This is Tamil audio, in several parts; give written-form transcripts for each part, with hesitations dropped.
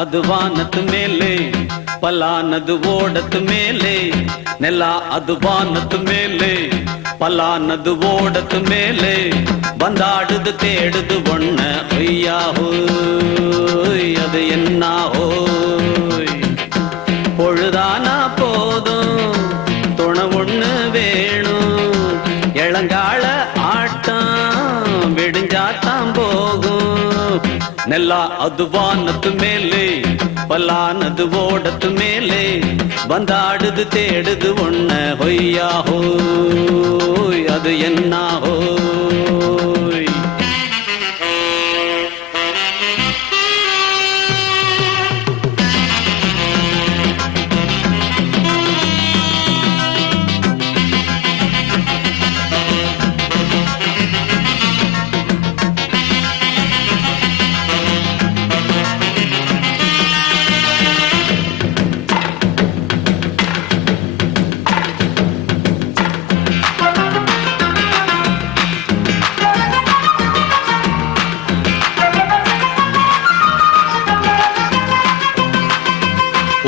ಅದು ವಾನದ ಮೇಲೆ, ಪಲಾನದು ಓಡದ ಮೇಲೆ. ನೆಲ ಅದು ವಾನದ ಮೇಲೆ, பலானது ஓடத்து மேலே. வந்தாடுது தேடுது ஒண்ண ஒய்யா ஹோய், அது என்ன ஹோய். பொழுதானா போதும் துணை ஒண்ணு வேணும். இளங்கால ஆட்டம் விடிஞ்சாத்தான் போகும். நெல்லா அது வானத்து மேலே, பலானது ஓடத்து மேலே. வந்தாடுது தேடுது ஒண்ண ஹொய்யா ஹோய், அது என்ன ஹோய்.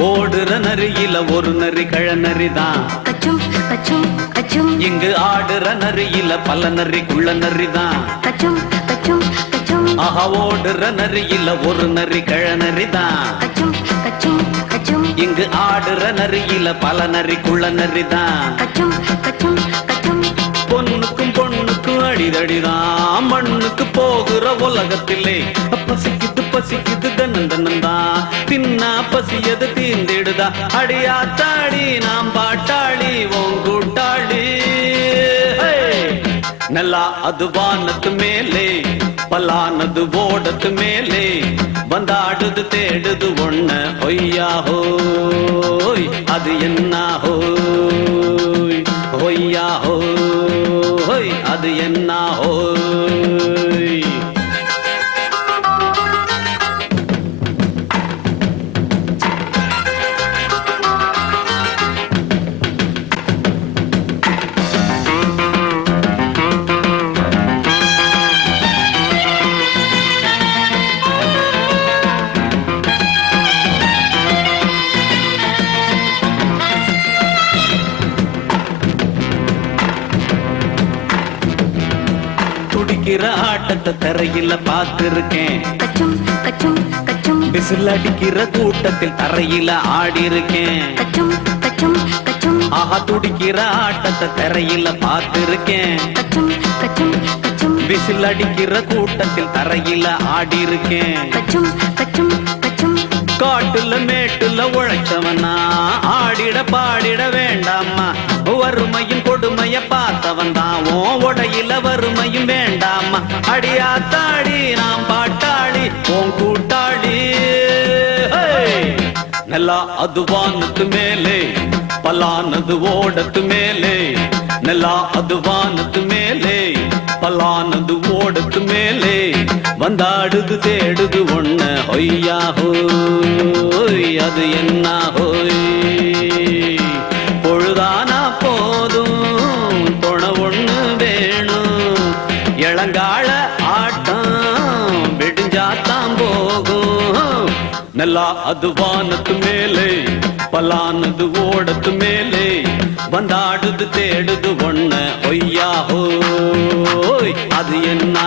ஓடுற நரியில ஒரு நரி கழநரிதான், கச்சும் கச்சும் கச்சும். இங்கு ஆடுற நரியில பல நரி குள்ள நரிதான், கச்சும் கச்சும் கச்சும். ஆஹா ஓடுற நரியில ஒரு நரி கழநரிதான், கச்சும் கச்சும் கச்சும். இங்கு ஆடுற நரியில பல நரி குள்ள நரிதான், கச்சும் கச்சும் கச்சும். பொண்ணுக்கும் பொண்ணுக்கும் அடிதடிதான். மண்ணுக்கு போகிற உலகத்திலே பசிக்குது பசிக்குது தன்னந்தனந்தான். தின்னா பசியது தீர்ந்திடுதா. அடியாத்தாடி நாம் பாட்டாளி ஓங்கூட்டாளி. நல்லா அது வானத்து மேலே, பலானது ஓடத்து மேலே. வந்தாடுது தேடுது ஒண்ண ஒய்யா ஹோய், அது என்ன ஹோய். ஒய்யா ஹோய், அது என்ன ஹோய். துடிக்கிற ஆட்டத்தை தரையில பார்த்திருக்கேன், கச்சும் கச்சும் கச்சும். விசில் அடிக்கிற கூட்டத்தில் தரையில ஆடி இருக்கேன். கச்சும் கச்சும் கச்சும். ஆஹா துடிக்கிற ஆட்டத்தை தரையில பார்த்திருக்கேன், கச்சும் கச்சும் கச்சும். விசில் அடிக்கிற கூட்டத்தில் தரையில ஆடி இருக்கேன். கச்சும் கச்சும் கச்சும். காட்டுல மேட்டுல உழைச்சவனா ஆடிட பாடிட வேண்டாமா. வறுமையின் கொடுமைய பார்த்தவன் தான் உடையில வறுமையும் வேண்டாமா. அடியாத்தாடி நாம் பாட்டாளி ஓன் கூட்டாளி. நல்லா அது வானத்து மேலே, பலானது ஓடத்து மேலே. நல்லா அது வானத்து மேலே, பலானது ஓடத்து மேலே. வந்தாடுது தேடுது ஒண்ண ஒய்யா ஹோய், அது என்ன ஹோய். பொழுதானா போதும் துணை ஒண்ணு வேணும். இளங்கால ஆட்டம் விடிஞ்சாத்தான் போகும். நல்லா அது வானத்து மேலே, பலானது ஓடத்து மேலே. வந்தாடுது தேடுது ஒண்ண ஒய்யா ஹோய், அது என்ன